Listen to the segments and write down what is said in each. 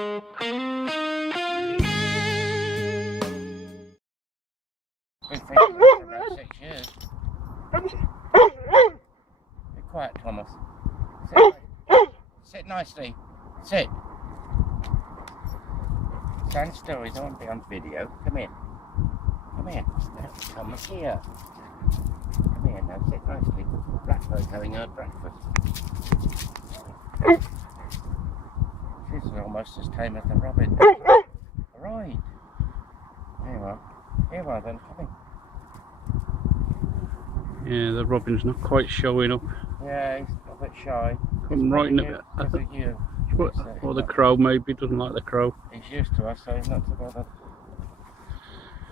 Been thinking for about 6 years. Be quiet, Thomas. Sit nicely. Sit. Stand still, he don't want to be on video. Come here. Come here. Come here. Come here now, sit nicely. Blackbird's having her breakfast. This is almost as tame as the robin. Right. Here you are. Here you are then, come in. Yeah, the robin's not quite showing up. Yeah, he's a bit shy. I'm right in it. Or the crow, maybe, doesn't like the crow. He's used to us, so he's not so bothered.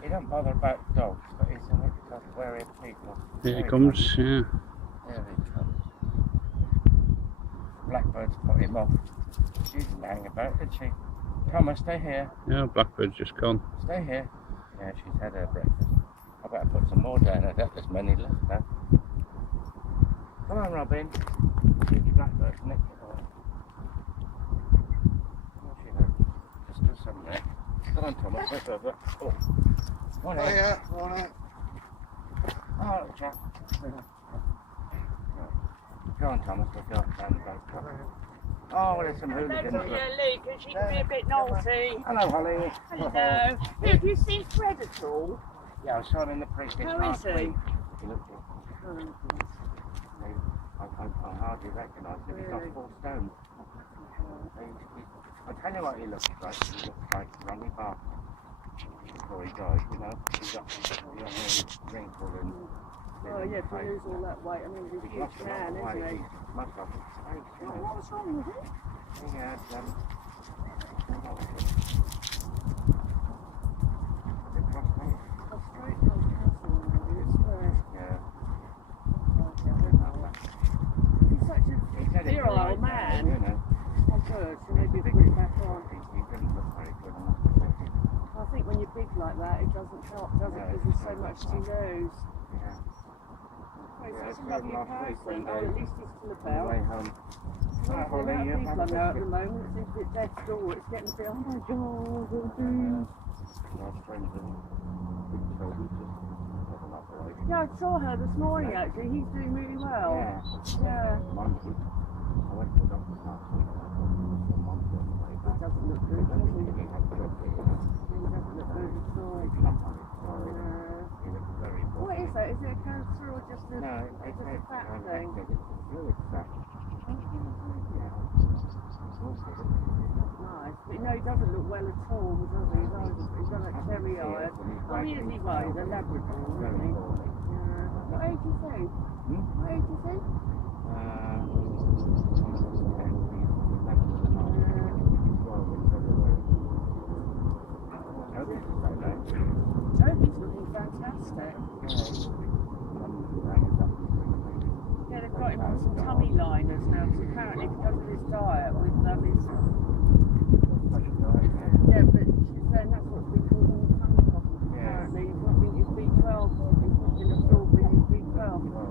He don't bother about dogs, but he's a little wary of people. Here he comes, yeah. There he comes. Blackbird's put him off. She didn't hang about, did she? Thomas, stay here. Yeah, Blackbird's just gone. Stay here. Yeah, she's had her breakfast. I better put some more down. I doubt there's many left now. Come on, Robin. Cheeky Blackbird, nick it all. Just do some there. Come on, Thomas. Let's over. Oh. Come on, yeah, all right. Oh, look, chap. Go on, Thomas. We'll go up down the boat. Oh, well, there's some hooligans. Lee, because she can be a bit naughty. Hello, Holly. Hello. Have you seen Fred at all? Yeah, I saw him in the precinct last week. He looked good. I hardly recognise him. He's got 4 stone. I'll tell you what he looks like. He looks like Ronnie Barker before he died, you know. He got all wrinkled and... Oh yeah, to lose all that weight. I mean, he's a huge man, isn't he? Must have his face, you know. What was wrong with him? He had, like that, it doesn't help, does it? Because there's so much to lose. Yeah. He's such a lovely person, but at least he's still about. Way home. People I know at the moment, it seems a bit dead door, it's getting a bit, oh my god, yeah, I saw her this morning actually, he's doing really well. Yeah. I went to the doctor's last week. It doesn't look good, does it? It doesn't look good at all. What is that? Is it a cancer or just a, it's a fat thing? It's really fat. Nice. But no, he doesn't look well at all, does he? He's got like cherry eyes. Oh, he is, he's a Labrador, isn't he? Yeah. What age is he? What age is he? Toby's looking fantastic. Yeah, they've got him on some tummy liners now, because apparently because of his diet with his... Yeah, but she's saying that's what's been causing the tummy problems. Apparently he's not being his B12, he's not been absorbing his B12. So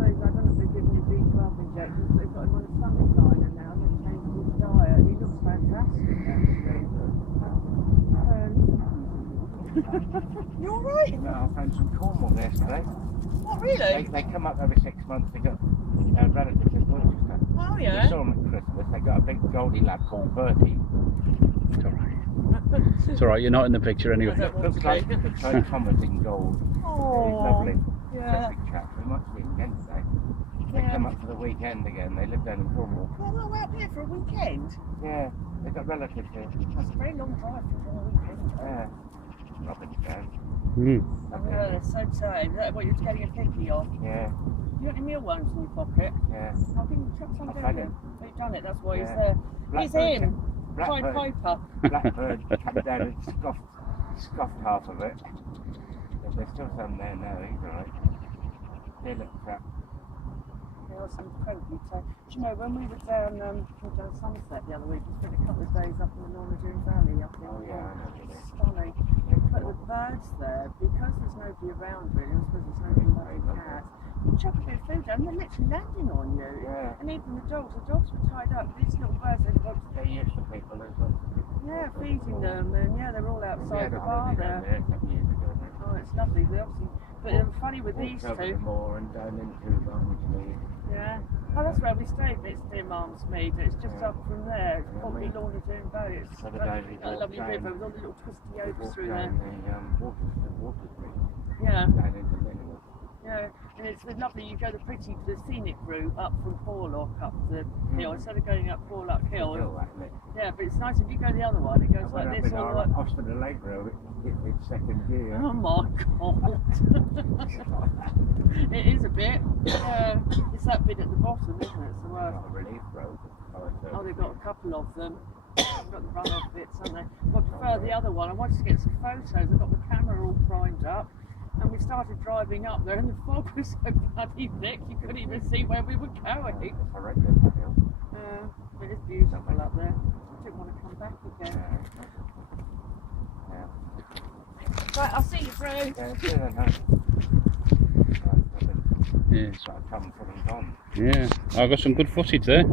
I don't know if they're giving him B12 injections, but they've got him on a tummy liner now, and they've changed his diet, and he looks fantastic actually. You alright? No, I found some Cornwall yesterday. What, really? They come up every 6 months. They got relatives in Portchester. Oh, yeah? We saw them at Christmas. They got a big Goldie lab called Bertie. It's alright. It's alright, you're not in the picture anyway. Looks like Thomas in gold. Oh, He's lovely. yeah. Big chap. We might see him again today. They come up for the weekend again. They live down in Cornwall. Well, we're up here for a weekend. Yeah, they've got relatives here. That's a very long drive for a weekend. Yeah. Robin's down. Yeah, they're so tame. Is that what you're getting a picky of? Yeah. You got any mealworms in your pocket? Yeah. I'll give you some down here. Oh, you've done it, that's why he's Yeah. there. He's in. Pied Blackbird Piper. Blackbird came down and scoffed half of it. But there's still some there now, he's alright. Dear little crap. There was some incredibly tame. Do you know, when we were down Somerset the other week, we spent a couple of days up in the Normandoon Valley, up in stunning. But the birds there, because there's nobody around really, I suppose there's nobody like cats, you chuck a bit of food down and they're literally landing on you. Yeah. And even the dogs were tied up. These little birds, they've got... They're used to people as well. feeding them, and yeah, they're all outside the bar there. A couple of years ago, Oh, it's lovely. They obviously, but funny with these over the two. moor and down into Barnsley. Yeah. Oh, that's where we stayed next to Malmsmead. It's just up from there. It's called the Launderdoon Valley. It's So the a day we lovely walked river down- with all the little twisty We oaks walked through there. down the water bridge Yeah. down into Linwood. Yeah, and it's lovely. You go the scenic route up from Porlock up the hill instead of going up Porlock Hill. Hill, isn't it? Yeah, but it's nice if you go the other one. It goes I like went up this in all the our way. Hospital Lake Road, it's second gear. Oh my god! It is a bit. It's that bit at the bottom, isn't it? It's the worst. Not a relief road. Oh, they've got a couple of them. They've got the run-off bits, haven't they? I prefer the other one. I wanted to get some photos. I've got the camera all primed up. And we started driving up there, and the fog was so bloody thick you couldn't even see where we were going. It's horrendous, that hill. It is beautiful up there. I didn't want to come back again. Yeah. Right, I'll see you through. Yeah, it's good, I know. Yeah. It's like come from and gone. Yeah, I got some good footage there.